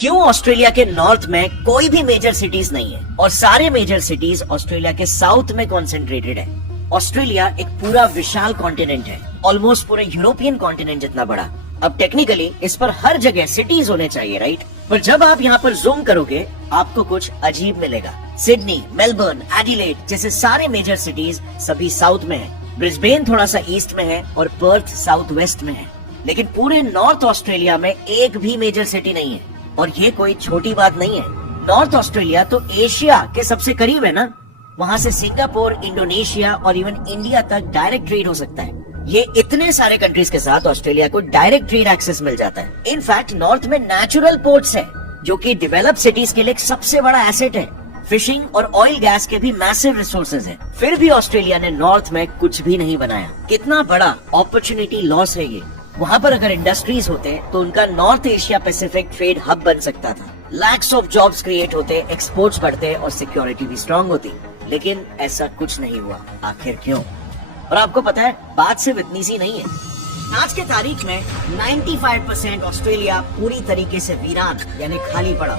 क्यों ऑस्ट्रेलिया के नॉर्थ में कोई भी मेजर सिटीज नहीं है और सारे मेजर सिटीज ऑस्ट्रेलिया के साउथ में कॉन्सेंट्रेटेड है। ऑस्ट्रेलिया एक पूरा विशाल कॉन्टिनेंट है, ऑलमोस्ट पूरे यूरोपियन कॉन्टिनेंट जितना बड़ा। अब टेक्निकली इस पर हर जगह सिटीज होने चाहिए, राइट? पर जब आप यहाँ पर जूम करोगे आपको कुछ अजीब मिलेगा। सिडनी, मेलबर्न, एडिलेड जैसे सारे मेजर सिटीज सभी साउथ में है। ब्रिस्बेन थोड़ा सा ईस्ट में है और पर्थ साउथ वेस्ट में है। लेकिन पूरे नॉर्थ ऑस्ट्रेलिया में एक भी मेजर सिटी नहीं है। और ये कोई छोटी बात नहीं है। नॉर्थ ऑस्ट्रेलिया तो एशिया के सबसे करीब है ना। वहाँ से सिंगापुर, इंडोनेशिया और इवन इंडिया तक डायरेक्ट ट्रेड हो सकता है। ये इतने सारे कंट्रीज के साथ ऑस्ट्रेलिया को डायरेक्ट ट्रेड एक्सेस मिल जाता है। इनफैक्ट नॉर्थ में नेचुरल पोर्ट्स है जो कि डेवलप सिटीज के लिए सबसे बड़ा एसेट है। फिशिंग और ऑयल गैस के भी मैसिव रिसोर्सेज हैं। फिर भी ऑस्ट्रेलिया ने नॉर्थ में कुछ भी नहीं बनाया। कितना बड़ा अपॉर्चुनिटी लॉस है ये। वहाँ पर अगर इंडस्ट्रीज होते तो उनका north Asia Pacific trade hub बन सकता था। लैक्स ऑफ जॉब्स क्रिएट होते, एक्सपोर्ट्स बढ़ते और सिक्योरिटी भी स्ट्रांग होती। लेकिन ऐसा कुछ नहीं हुआ। आखिर क्यों? और आपको पता है बात सिर्फ इतनी सी नहीं है। आज के तारीख में 95% ऑस्ट्रेलिया पूरी तरीके से वीरान यानी खाली पड़ा।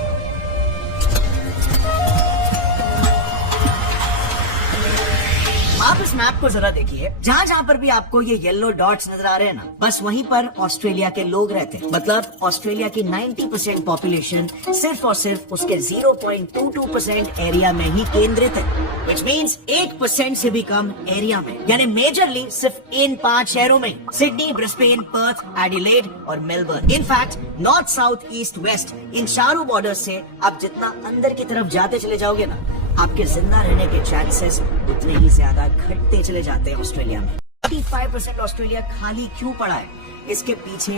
आप इस मैप को जरा देखिए। जहाँ जहाँ पर भी आपको ये येलो डॉट्स नजर आ रहे हैं ना, बस वहीं पर ऑस्ट्रेलिया के लोग रहते हैं। मतलब ऑस्ट्रेलिया की 90% पॉपुलेशन सिर्फ और सिर्फ उसके 0.22% एरिया में ही केंद्रित है। Which means 1% से भी कम एरिया में, यानी मेजरली सिर्फ इन 5 शहरों में, सिडनी, ब्रिस्बेन, पर्थ, एडिलेड और Melbourne. In fact north, south, east, west इन चारों बॉर्डर से आप जितना अंदर की तरफ जाते चले जाओगे ना, आपके जिंदा रहने के चांसेस उतने ही ज्यादा घटते चले जाते हैं ऑस्ट्रेलिया में। 35% ऑस्ट्रेलिया खाली क्यों पड़ा है? इसके पीछे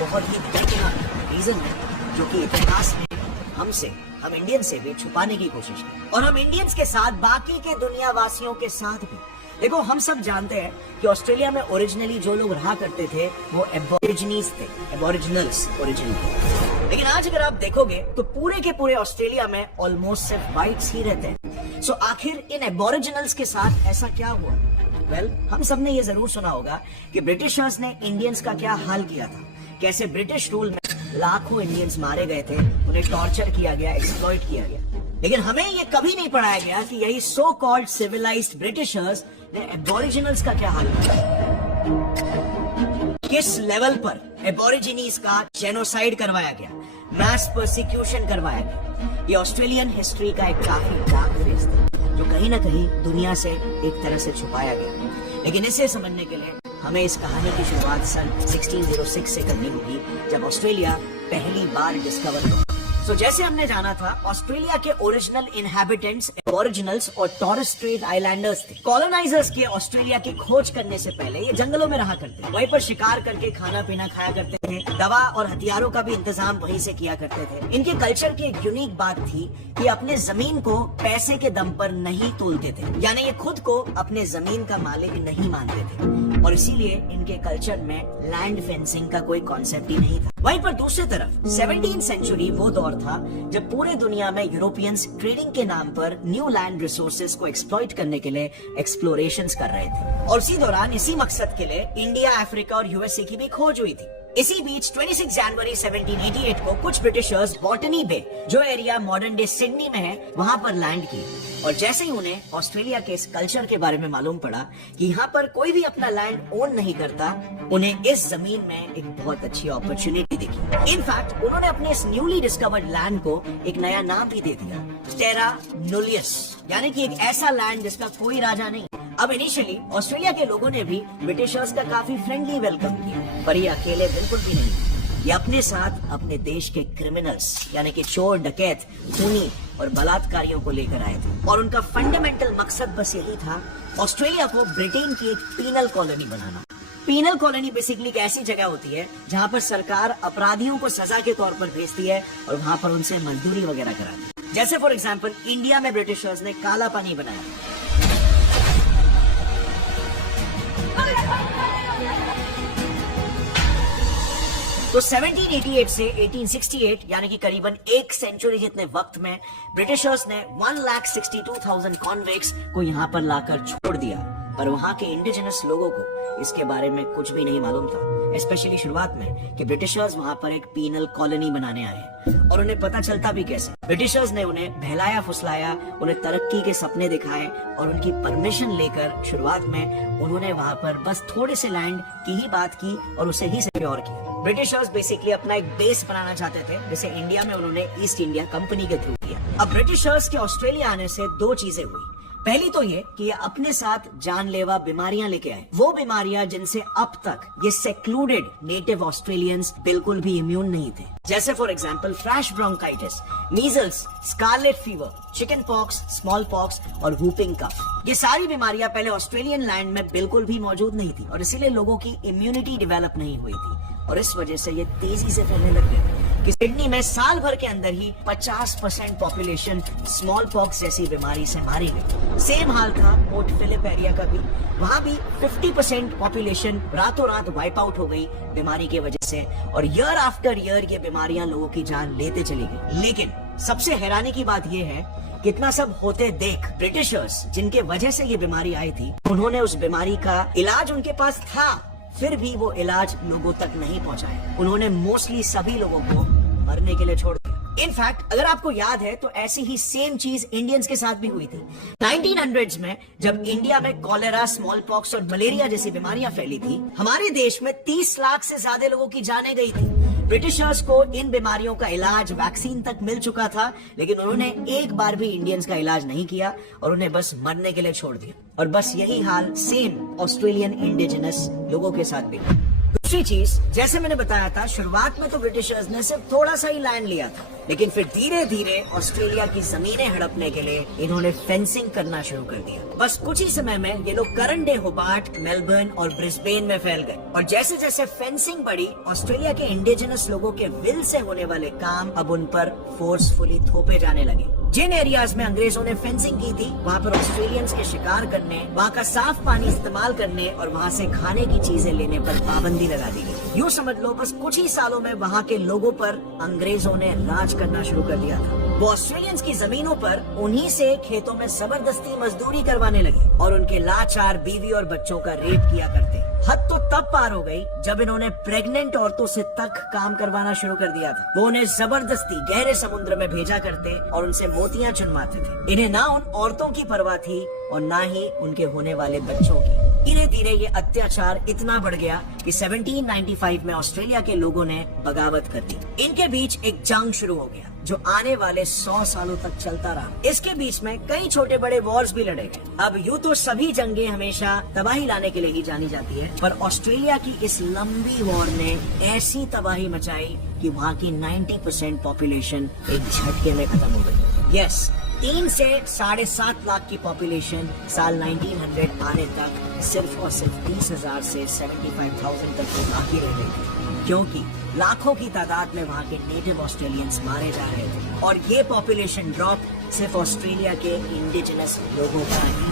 बहुत ही बेहतरीन रीजन है जो कि इतिहास ने हम इंडियन से भी छुपाने की कोशिश की। और हम इंडियंस के साथ बाकी के दुनिया वासियों के साथ भी। देखो, हम सब जानते हैं कि ऑस्ट्रेलिया में ओरिजिनली जो लोग रहा करते थे वो एबोरिजिनीज थे, एबोरिजिनल्स ओरिजिनली। लेकिन आज अगर आप देखोगे तो पूरे के पूरे ऑस्ट्रेलिया में ऑलमोस्ट सिर्फ व्हाइट्स ही रहते हैं। सो आखिर इन एबोरिजिनल्स के साथ ऐसा क्या हुआ? वेल, हम सबने ये जरूर सुना होगा कि ब्रिटिशर्स ने इंडियंस का क्या हाल किया था। कैसे ब्रिटिश रूल में लाखों इंडियंस मारे गए थे, उन्हें टॉर्चर किया गया, एक्सप्लॉइट किया गया। लेकिन हमें ये कभी नहीं पढ़ाया गया कि यही सो कॉल्ड सिविलाइज्ड ब्रिटिशर्स ने एबोरिजिनल्स का क्या हाल किया। किस लेवल पर एबोरिजिनीज का जेनोसाइड करवाया गया, मैस परसिक्यूशन करवाया गया। ये ऑस्ट्रेलियन हिस्ट्री का एक काफी डार्क फेज था जो कहीं ना कहीं दुनिया से एक तरह से छुपाया गया। लेकिन इसे समझने के लिए हमें इस कहानी की शुरुआत सन 1606 से करनी होगी, जब ऑस्ट्रेलिया पहली बार डिस्कवर हुआ। तो जैसे हमने जाना था, ऑस्ट्रेलिया के ओरिजिनल इनहैबिटेंट्स एबोरिजिनल्स और टॉरेस स्ट्रेट आइलैंडर्स थे। कॉलोनाइजर्स के ऑस्ट्रेलिया की खोज करने से पहले ये जंगलों में रहा करते थे। वहीं पर शिकार करके खाना पीना खाया करते थे, दवा और हथियारों का भी इंतजाम वहीं से किया करते थे। इनके कल्चर की एक यूनिक बात थी कि अपने जमीन को पैसे के दम पर नहीं तोलते थे, यानी ये खुद को अपने जमीन का मालिक नहीं मानते थे। और इसीलिए इनके कल्चर में लैंड फेंसिंग का कोई कॉन्सेप्ट ही नहीं था। वहीं पर दूसरी तरफ 17वीं सेंचुरी वो दौर था जब पूरे दुनिया में यूरोपियंस ट्रेडिंग के नाम पर न्यू लैंड रिसोर्सेज को एक्सप्लॉइट करने के लिए एक्सप्लोरेशंस कर रहे थे। और इसी दौरान इसी मकसद के लिए इंडिया, अफ्रीका और यूएसए की भी खोज हुई थी। इसी बीच 26 जनवरी 1788 को कुछ ब्रिटिशर्स बॉटनी बे, जो एरिया मॉडर्न डे सिडनी में है, वहां पर लैंड किए। और जैसे ही उन्हें ऑस्ट्रेलिया के इस कल्चर के बारे में मालूम पड़ा कि यहाँ पर कोई भी अपना लैंड ओन नहीं करता, उन्हें इस जमीन में एक बहुत अच्छी अपॉर्चुनिटी दिखी। इनफैक्ट उन्होंने अपने इस न्यूली डिस्कवर्ड लैंड को एक नया नाम भी दे दिया, टेरा नोलियस, यानी कि एक ऐसा लैंड जिसका कोई राजा नहीं। अब इनिशियली ऑस्ट्रेलिया के लोगों ने भी ब्रिटिशर्स का काफी फ्रेंडली वेलकम किया, पर ये अकेले बिल्कुल भी नहीं। ये अपने साथ अपने देश के क्रिमिनल्स यानी कि चोर, डकैत, खूनी और बलात्कारियों को लेकर आए थे। और उनका फंडामेंटल मकसद बस यही था, ऑस्ट्रेलिया को ब्रिटेन की एक पीनल कॉलोनी बनाना। पीनल कॉलोनी बेसिकली एक ऐसी जगह होती है जहाँ पर सरकार अपराधियों को सजा के तौर पर भेजती है और वहाँ पर उनसे मजदूरी वगैरह कराती है। जैसे फॉर एग्जाम्पल इंडिया में ब्रिटिशर्स ने काला पानी बनाया। तो 1788 से 1868 यानी कि करीबन एक सेंचुरी जितने वक्त में ब्रिटिशर्स ने 1,62,000 कॉन्विक्ट्स को यहाँ पर लाकर छोड़ दिया। पर वहाँ के इंडिजिनस लोगों को इसके बारे में कुछ भी नहीं मालूम था, स्पेशली शुरुआत में कि ब्रिटिशर्स वहाँ पर एक पीनल कॉलोनी बनाने आए हैं। और उन्हें पता चलता भी कैसे, ब्रिटिशर्स ने उन्हें बहलाया फुसलाया, उन्हें तरक्की के सपने दिखाए और उनकी परमिशन लेकर शुरुआत में उन्होंने वहाँ पर बस थोड़े से लैंड की ही बात की और उसे ही सिक्योर किया। ब्रिटिशर्स बेसिकली अपना एक बेस बनाना चाहते थे, जिसे इंडिया में उन्होंने ईस्ट इंडिया कंपनी के थ्रू किया। अब ब्रिटिशर्स के ऑस्ट्रेलिया आने से दो चीजें हुई। पहली तो ये कि ये अपने साथ जानलेवा बीमारियां लेके आए, वो बीमारियां जिनसे अब तक ये सेक्लूडेड नेटिव ऑस्ट्रेलियंस बिल्कुल भी इम्यून नहीं थे, जैसे for example flash bronchitis, measles, scarlet fever, chicken pox, small pox और वूपिंग कफ। ये सारी बीमारियां पहले ऑस्ट्रेलियन लैंड में बिल्कुल भी मौजूद नहीं थी और इसीलिए लोगों की इम्यूनिटी डेवलप नहीं हुई थी और इस वजह से ये तेजी से फैलने लग गए कि सिडनी में साल भर के अंदर ही 50% पॉपुलेशन स्मॉल पॉक्स जैसी बीमारी से मारी गई। सेम हाल था पोर्ट फिलिप एरिया का भी, वहाँ भी 50% पॉपुलेशन रातों रात वाइप आउट हो गई बीमारी की वजह से और ईयर आफ्टर ईयर ये बीमारियां लोगों की जान लेते चली गई। लेकिन सबसे हैरानी की बात यह है, कितना सब होते देख ब्रिटिशर्स जिनके वजह से ये बीमारी आई थी, उन्होंने उस बीमारी का इलाज उनके पास था, फिर भी वो इलाज लोगों तक नहीं पहुंचाया। उन्होंने मोस्टली सभी लोगों को मरने के लिए छोड़ दिया। इनफैक्ट अगर आपको याद है तो ऐसी ही सेम चीज इंडियंस के साथ भी हुई थी। 1900s में जब इंडिया में कॉलेरा, स्मॉल पॉक्स और मलेरिया जैसी बीमारियां फैली थी, हमारे देश में 30 लाख से ज्यादा लोगों की जानें गई थी। ब्रिटिशर्स को इन बीमारियों का इलाज, वैक्सीन तक मिल चुका था, लेकिन उन्होंने एक बार भी इंडियंस का इलाज नहीं किया और उन्हें बस मरने के लिए छोड़ दिया। और बस यही हाल सेम ऑस्ट्रेलियन इंडिजिनस लोगों के साथ भी। दूसरी चीज, जैसे मैंने बताया था, शुरुआत में तो ब्रिटिशर्स ने सिर्फ थोड़ा सा ही लैंड लिया था, लेकिन फिर धीरे धीरे ऑस्ट्रेलिया की जमीनें हड़पने के लिए इन्होंने फेंसिंग करना शुरू कर दिया। बस कुछ ही समय में ये लोग करंट डे होबार्ट, मेलबर्न और ब्रिस्बेन में फैल गए और जैसे जैसे फेंसिंग बढ़ी, ऑस्ट्रेलिया के इंडिजिनस लोगों के विल से होने वाले काम अब उन पर फोर्सफुली थोपे जाने लगे। जिन एरियाज में अंग्रेजों ने फेंसिंग की थी, वहाँ पर ऑस्ट्रेलियंस के शिकार करने, वहाँ का साफ पानी इस्तेमाल करने और वहाँ से खाने की चीजें लेने पर पाबंदी लगा दी गई। यूँ समझ लो बस कुछ ही सालों में वहाँ के लोगों पर अंग्रेजों ने राज करना शुरू कर दिया था। वो ऑस्ट्रेलियंस की जमीनों पर उन्हीं से खेतों में जबरदस्ती मजदूरी करवाने लगे और उनके लाचार बीवी और बच्चों का रेप किया करते। हद तो तब पार हो गई जब इन्होंने प्रेग्नेंट औरतों से तक काम करवाना शुरू कर दिया था। वो उन्हें जबरदस्ती गहरे समुद्र में भेजा करते और उनसे मोतियां चुनवाते थे। इन्हें ना उन औरतों की परवाह थी और ना ही उनके होने वाले बच्चों की। धीरे धीरे ये अत्याचार इतना बढ़ गया कि 1795 में ऑस्ट्रेलिया के लोगों ने बगावत कर दी। इनके बीच एक जंग शुरू हो गया जो आने वाले 100 सालों तक चलता रहा। इसके बीच में कई छोटे बड़े वॉर्स भी लड़े गए। अब यूं तो सभी जंगें हमेशा तबाही लाने के लिए ही जानी जाती है, पर ऑस्ट्रेलिया की इस लंबी वॉर ने ऐसी तबाही मचाई कि वहाँ की 90% पॉपुलेशन एक झटके में खत्म हो गई। यस, 3 से 7.5 लाख की पॉपुलेशन साल 1900 आने तक सिर्फ और सिर्फ 30,000 से 75,000 तक बाकी रह गई थी, क्योंकि लाखों की तादाद में वहाँ के नेटिव ऑस्ट्रेलियंस मारे जा रहे थे और ये पॉपुलेशन ड्रॉप सिर्फ ऑस्ट्रेलिया के इंडिजिनस लोगों का ही था।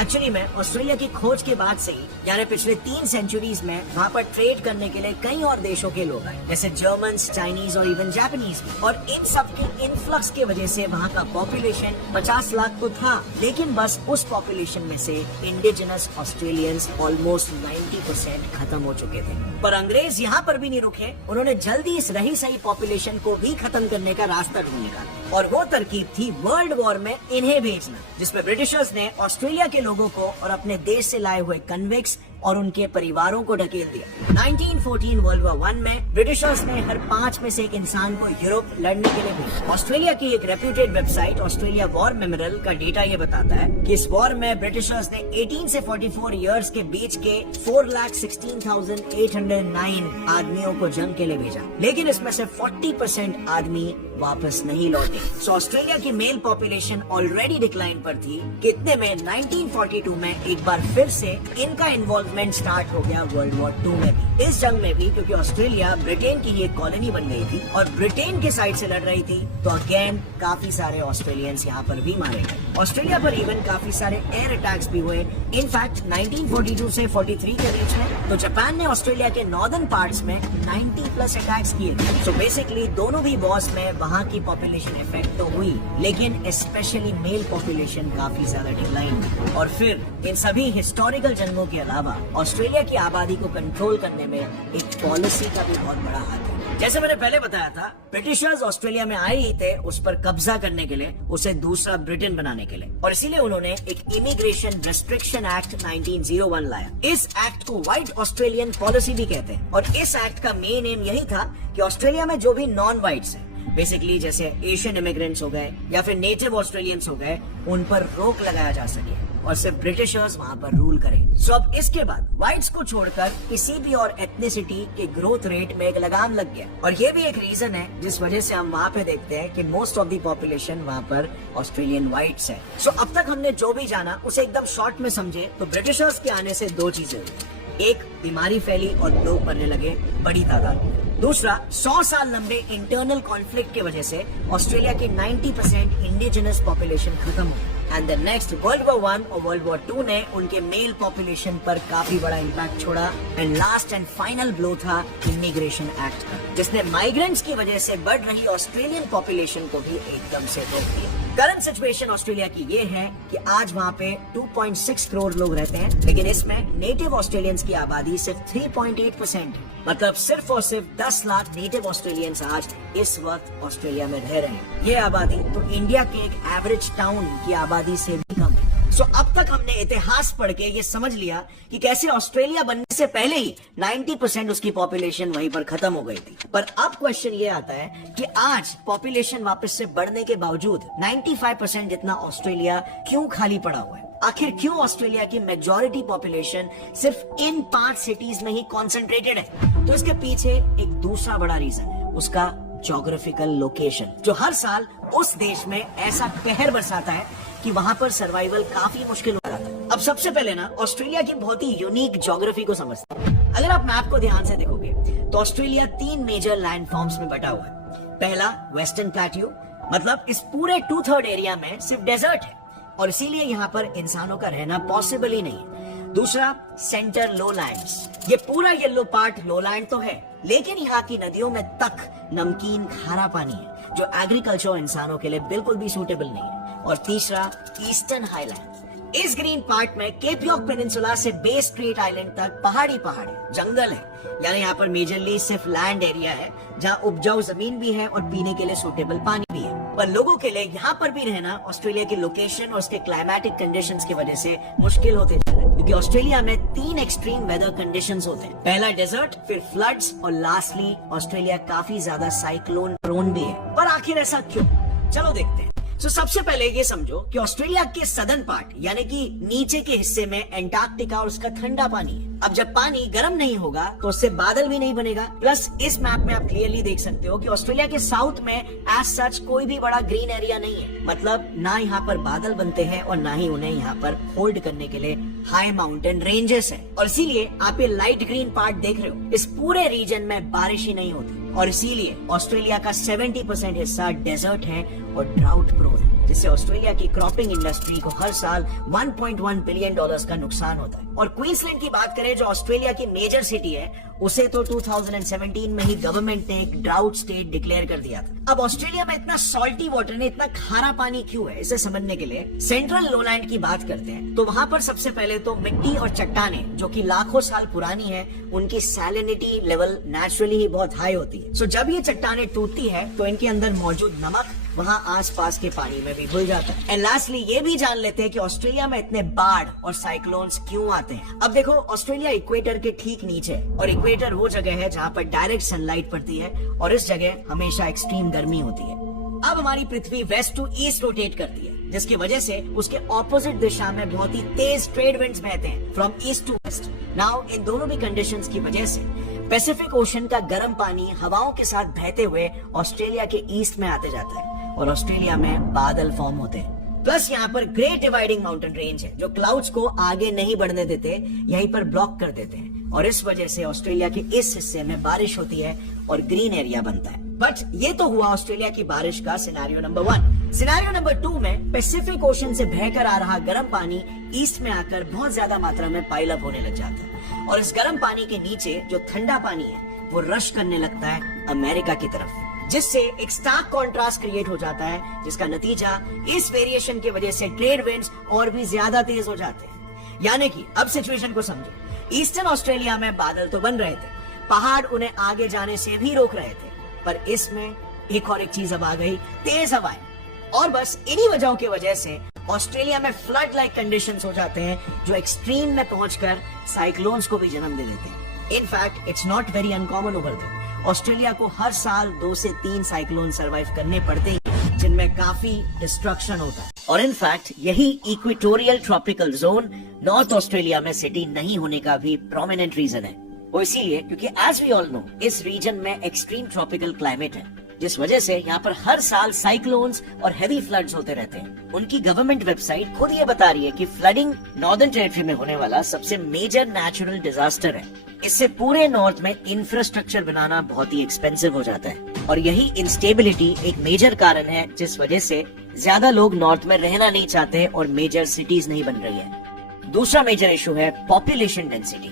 एक्चुअली में ऑस्ट्रेलिया की खोज के बाद से ही, यानी पिछले 3 सेंचुरीज में वहाँ पर ट्रेड करने के लिए कई और देशों के लोग आए, जैसे जर्मन्स, चाइनीज और इवन जापानीज भी। और इन सब के इन्फ्लक्स की वजह से वहाँ का पॉपुलेशन 50 लाख तो था, लेकिन बस उस पॉपुलेशन में से इंडिजिनस ऑस्ट्रेलियंस ऑलमोस्ट 90% खत्म हो चुके थे। पर अंग्रेज यहाँ पर भी नहीं रुके, उन्होंने जल्दी इस रही सही पॉपुलेशन को भी खत्म करने का रास्ता ढूंढ निकाला और वो तरकीब थी वर्ल्ड वॉर में इन्हें भेजना, जिसमें ब्रिटिशर्स ने ऑस्ट्रेलिया के लोगों को और अपने देश से लाए हुए कन्विक्ट्स और उनके परिवारों को ढकेल दिया। 1914 वर्ल्ड वॉर 1 में ब्रिटिशर्स ने हर 5 में से एक इंसान को यूरोप लड़ने के लिए भेजा। ऑस्ट्रेलिया की एक reputed website Australia war memorial का डेटा ये बताता है कि इस वॉर में ब्रिटिशर्स ने 18 से 44 इयर्स के बीच के 4,16,809 आदमियों को जंग के लिए भेजा, लेकिन इसमें से 40% आदमी वापस नहीं लौटे। सो ऑस्ट्रेलिया की मेल पॉपुलेशन ऑलरेडी डिक्लाइन पर थी। कितने में 1942 में एक बार फिर से इनका इन्वॉल्व मूवमेंट स्टार्ट हो गया वर्ल्ड वॉर 2 में भी। इस जंग में भी क्योंकि ऑस्ट्रेलिया ब्रिटेन की एक कॉलोनी बन गई थी और ब्रिटेन के साइड से लड़ रही थी, तो अगेन काफी सारे ऑस्ट्रेलियंस यहाँ पर भी मारे गए। ऑस्ट्रेलिया पर इवन काफी सारे एयर अटैक्स भी हुए। इनफैक्ट 1942 से 43 के बीच में तो जापान ने ऑस्ट्रेलिया के नॉर्दर्न पार्ट्स में 90+ अटैक्स किए थे। सो बेसिकली दोनों भी वॉर्स में वहाँ की पॉपुलेशन इफेक्ट तो हुई, लेकिन स्पेशली मेल पॉपुलेशन काफी ज्यादा डिक्लाइन हुई। और फिर इन सभी हिस्टोरिकल जंगों के अलावा ऑस्ट्रेलिया की आबादी को कंट्रोल करने में एक पॉलिसी का भी बहुत बड़ा हाथ है। जैसे मैंने पहले बताया था, ब्रिटिशर्स ऑस्ट्रेलिया में आए ही थे उस पर कब्जा करने के लिए, उसे दूसरा ब्रिटेन बनाने के लिए, और इसीलिए उन्होंने एक इमिग्रेशन रेस्ट्रिक्शन एक्ट 1901 लाया। इस एक्ट को व्हाइट ऑस्ट्रेलियन पॉलिसी भी कहते हैं और इस एक्ट का मेन एम यही था कि ऑस्ट्रेलिया में जो भी नॉन व्हाइट्स है, बेसिकली जैसे एशियन इमिग्रेंट्स हो गए या फिर नेटिव ऑस्ट्रेलियंस हो गए, उन पर रोक लगाया जा सके और सिर्फ ब्रिटिशर्स वहां पर रूल करें। सो अब इसके बाद व्हाइट्स को छोड़कर किसी भी और एथनिसिटी के ग्रोथ रेट में एक लगाम लग गया, और ये भी एक रीजन है जिस वजह से हम वहाँ पे देखते हैं कि मोस्ट ऑफ द पॉपुलेशन वहाँ पर ऑस्ट्रेलियन व्हाइट्स है। सो अब तक हमने जो भी जाना उसे एकदम शॉर्ट में समझे तो ब्रिटिशर्स के आने से दो चीजें हुई। एक, बीमारी फैली और लोग मरने लगे बड़ी तादाद में। दूसरा, 100 साल लंबे इंटरनल कॉन्फ्लिक्ट की वजह से ऑस्ट्रेलिया की 90% इंडिजिनस पॉपुलेशन खत्म हो गई। And the next world war 1 और वर्ल्ड वॉर 2 ने उनके मेल पॉपुलेशन पर काफी बड़ा इम्पैक्ट छोड़ा। And last and final blow था इमिग्रेशन एक्ट का, जिसने माइग्रेंट्स की वजह से बढ़ रही ऑस्ट्रेलियन पॉपुलेशन को भी एकदम से रोक दिया। करंट सिचुएशन ऑस्ट्रेलिया की ये है कि आज वहाँ पे 2.6 करोड़ लोग रहते हैं, लेकिन इसमें नेटिव ऑस्ट्रेलियंस की आबादी सिर्फ 3.8% है। मतलब सिर्फ और सिर्फ 10 लाख नेटिव ऑस्ट्रेलियंस आज इस वक्त ऑस्ट्रेलिया में रह रहे हैं। ये आबादी तो इंडिया के एक एवरेज टाउन की आबादी से भी कम है। सो अब तक हमने इतिहास पढ़ के ये समझ लिया कि कैसे ऑस्ट्रेलिया बनने से पहले ही 90% उसकी पॉपुलेशन वहीं पर खत्म हो गई थी। पर अब क्वेश्चन ये आता है कि आज पॉपुलेशन वापस से बढ़ने के बावजूद 95% जितना ऑस्ट्रेलिया क्यों खाली पड़ा हुआ है? आखिर क्यों ऑस्ट्रेलिया की मेजॉरिटी पॉपुलेशन सिर्फ इन 5 सिटीज में ही कॉन्सेंट्रेटेड है? तो इसके पीछे एक दूसरा बड़ा रीजन है, उसका ज्योग्राफिकल लोकेशन, जो हर साल उस देश में ऐसा कहर बरसाता है कि वहां पर सर्वाइवल काफी मुश्किल हो जाता है। अब सबसे पहले ना ऑस्ट्रेलिया की बहुत ही यूनिक ज्योग्राफी को समझते हैं। अगर आप मैप को ध्यान से देखोगे तो ऑस्ट्रेलिया 3 मेजर लैंड फॉर्म्स में बटा हुआ है। पहला वेस्टर्न प्लेट्यू, मतलब इस पूरे 2/3 एरिया में सिर्फ डेजर्ट है और इसीलिए यहाँ पर इंसानों का रहना पॉसिबल ही नहीं है। दूसरा, सेंटर लोलैंड्स, ये पूरा येलो पार्ट लोलैंड तो है, लेकिन यहाँ की नदियों में तक नमकीन खारा पानी है जो एग्रीकल्चर और इंसानों के लिए बिल्कुल भी सूटेबल नहीं है। और तीसरा, ईस्टर्न हाईलैंड, इस ग्रीन पार्ट में केप यॉर्क पेनिनसुला से बे स्ट्रेट आइलैंड तक पहाड़ी जंगल है, यानी यहाँ पर मेजरली सिर्फ लैंड एरिया है जहाँ उपजाऊ जमीन भी है और पीने के लिए सूटेबल पानी भी है। पर लोगों के लिए यहाँ पर भी रहना ऑस्ट्रेलिया की लोकेशन और उसके क्लाइमेटिक कंडीशंस की वजह से मुश्किल होते जा रहा है, क्योंकि ऑस्ट्रेलिया में 3 एक्सट्रीम वेदर कंडीशंस होते हैं। पहला डेजर्ट, फिर फ्लड्स और लास्टली ऑस्ट्रेलिया काफी ज्यादा साइक्लोन प्रोन भी है। पर आखिर ऐसा क्यों? चलो देखते हैं। सबसे पहले ये समझो कि ऑस्ट्रेलिया के सदर्न पार्ट यानी कि नीचे के हिस्से में एंटार्क्टिका और उसका ठंडा पानी है। अब जब पानी गर्म नहीं होगा तो उससे बादल भी नहीं बनेगा। प्लस इस मैप में आप क्लियरली देख सकते हो कि ऑस्ट्रेलिया के साउथ में एज सच कोई भी बड़ा ग्रीन एरिया नहीं है, मतलब ना यहाँ पर बादल बनते हैं और ना ही उन्हें यहाँ पर होल्ड करने के लिए हाई माउंटेन रेंजेस है। और इसीलिए आप ये लाइट ग्रीन पार्ट देख रहे हो, इस पूरे रीजन में बारिश ही नहीं होती और इसीलिए ऑस्ट्रेलिया का 70% हिस्सा डेजर्ट है और ड्राउट प्रोन है, जिससे ऑस्ट्रेलिया की क्रॉपिंग इंडस्ट्री को हर साल $1.1 बिलियन का नुकसान होता है। और क्वींसलैंड की बात करें जो ऑस्ट्रेलिया की मेजर सिटी है, उसे तो 2017 में ही गवर्नमेंट ने एक ड्राउट स्टेट डिक्लेयर कर दिया था। अब ऑस्ट्रेलिया में इतना सॉल्टी वाटर ने इतना खारा पानी क्यों है, इसे समझने के लिए सेंट्रल लोलैंड की बात करते हैं। तो वहां पर सबसे पहले तो मिट्टी और चट्टाने जो कि लाखों साल पुरानी है, उनकी सैलिनिटी लेवल नेचुरली ही बहुत हाई होती है। सो जब ये चट्टाने टूटती है तो इनके अंदर मौजूद नमक वहाँ आसपास के पानी में भी घुल जाता है। एंड लास्टली ये भी जान लेते हैं कि ऑस्ट्रेलिया में इतने बाढ़ और साइक्लोन्स क्यों आते हैं। अब देखो, ऑस्ट्रेलिया इक्वेटर के ठीक नीचे है और इक्वेटर वो जगह है जहाँ पर डायरेक्ट सनलाइट पड़ती है और इस जगह हमेशा एक्सट्रीम गर्मी होती है। अब हमारी पृथ्वी वेस्ट टू ईस्ट रोटेट करती है, जिसकी वजह से उसके ऑपोजिट दिशा में बहुत ही तेज ट्रेड विंड्स बहते हैं from east to west. Now इन दोनों भी कंडीशंस की वजह से पैसिफिक ओशन का गर्म पानी हवाओं के साथ बहते हुए ऑस्ट्रेलिया के ईस्ट में आते जाता है और ऑस्ट्रेलिया में बादल फॉर्म होते हैं। प्लस यहाँ पर ग्रेट डिवाइडिंग माउंटेन रेंज है जो क्लाउड्स को आगे नहीं बढ़ने देते, यहीं पर ब्लॉक कर देते हैं और इस वजह से ऑस्ट्रेलिया के इस हिस्से में बारिश होती है और ग्रीन एरिया बनता है। बट ये तो हुआ ऑस्ट्रेलिया की बारिश का सिनेरियो नंबर 1। सिनेरियो नंबर 2 में पैसिफिक ओशन से बहकर आ रहा गर्म पानी ईस्ट में आकर बहुत ज्यादा मात्रा में पाइल अप होने लग जाता है और इस गर्म पानी के नीचे जो ठंडा पानी है वो रश करने लगता है अमेरिका की तरफ, जिससे एक स्टार्क कॉन्ट्रास्ट क्रिएट हो जाता है, जिसका नतीजा इस वेरिएशन की वजह से ट्रेड विंड्स और भी ज्यादा तेज हो जाते हैं। यानी कि अब सिचुएशन को समझे, ईस्टर्न ऑस्ट्रेलिया में बादल तो बन रहे थे, पहाड़ उन्हें आगे जाने से भी रोक रहे थे, पर इसमें एक और एक चीज अब आ गई, तेज हवाएं। और बस इन्हीं वजहों की वजह से ऑस्ट्रेलिया में फ्लड लाइक कंडीशंस हो जाते हैं जो एक्सट्रीम में पहुंचकर साइक्लोन्स को भी जन्म दे देते हैं। In fact it's not very uncommon over there. Australia को हर साल 2 से 3 साइक्लोन सर्वाइव करने पड़ते हैं जिनमें काफी डिस्ट्रक्शन होता है। और इनफैक्ट यही equatorial tropical zone north Australia में सिटी नहीं होने का भी प्रोमिनेंट रीजन है। वो इसीलिए क्योंकि एज वी ऑल नो इस रीजन में एक्सट्रीम ट्रॉपिकल क्लाइमेट है, जिस वजह से यहाँ पर हर साल साइक्लोन्स और हेवी फ्लड्स होते रहते हैं। उनकी गवर्नमेंट वेबसाइट खुद ये बता रही है कि फ्लडिंग नॉर्दर्न टेरिटरी में होने वाला सबसे मेजर नेचुरल डिजास्टर है। इससे पूरे नॉर्थ में इंफ्रास्ट्रक्चर बनाना बहुत ही एक्सपेंसिव हो जाता है और यही इंस्टेबिलिटी एक मेजर कारण है जिस वजह से ज्यादा लोग नॉर्थ में रहना नहीं चाहते और मेजर सिटीज नहीं बन रही है। दूसरा मेजर इशू है पॉपुलेशन डेंसिटी।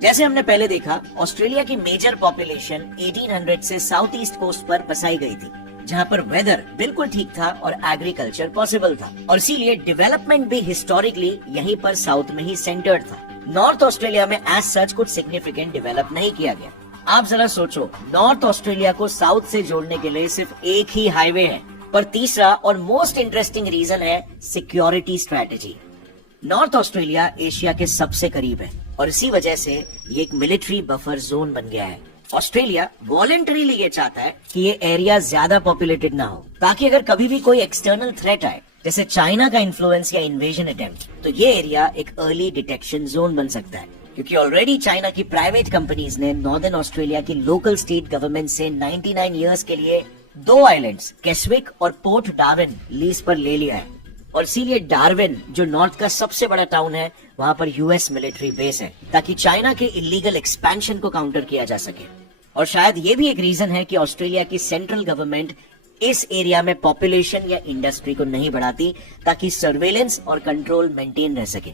जैसे हमने पहले देखा, ऑस्ट्रेलिया की मेजर पॉपुलेशन 1800 से साउथ ईस्ट कोस्ट पर बसाई गई थी, जहाँ पर वेदर बिल्कुल ठीक था और एग्रीकल्चर पॉसिबल था और इसीलिए डेवलपमेंट भी हिस्टोरिकली यहीं पर साउथ में ही सेंटर्ड था। नॉर्थ ऑस्ट्रेलिया में एज सच कुछ सिग्निफिकेंट डेवलप नहीं किया गया। आप जरा सोचो, नॉर्थ ऑस्ट्रेलिया को साउथ से जोड़ने के लिए सिर्फ एक ही हाईवे है। पर तीसरा और मोस्ट इंटरेस्टिंग रीजन है security strategy. North Australia Asia के सबसे करीब है और इसी वजह से ये एक मिलिट्री बफर जोन बन गया है। ऑस्ट्रेलिया वॉलंटरीली ये चाहता है कि ये एरिया ज्यादा पॉपुलेटेड ना हो, ताकि अगर कभी भी कोई एक्सटर्नल थ्रेट आए जैसे चाइना का इन्फ्लुएंस या इन्वेजन अटेम्प्ट, तो ये एरिया एक अर्ली डिटेक्शन जोन बन सकता है। क्योंकि ऑलरेडी चाइना की प्राइवेट कंपनीज ने नॉर्दर्न ऑस्ट्रेलिया की लोकल स्टेट गवर्नमेंट से 99 इयर्स के लिए 2 आइलैंड्स केस्विक और पोर्ट डार्विन लीज पर ले लिया है और इसीलिए डार्विन जो नॉर्थ का सबसे बड़ा टाउन है, वहाँ पर यूएस मिलिट्री बेस है, ताकि चाइना के इलीगल एक्सपेंशन को काउंटर किया जा सके। और शायद ये भी एक रीजन है कि ऑस्ट्रेलिया की सेंट्रल गवर्नमेंट इस एरिया में पॉपुलेशन या इंडस्ट्री को नहीं बढ़ाती, ताकि सर्वेलेंस और कंट्रोल मेंटेन रह सके।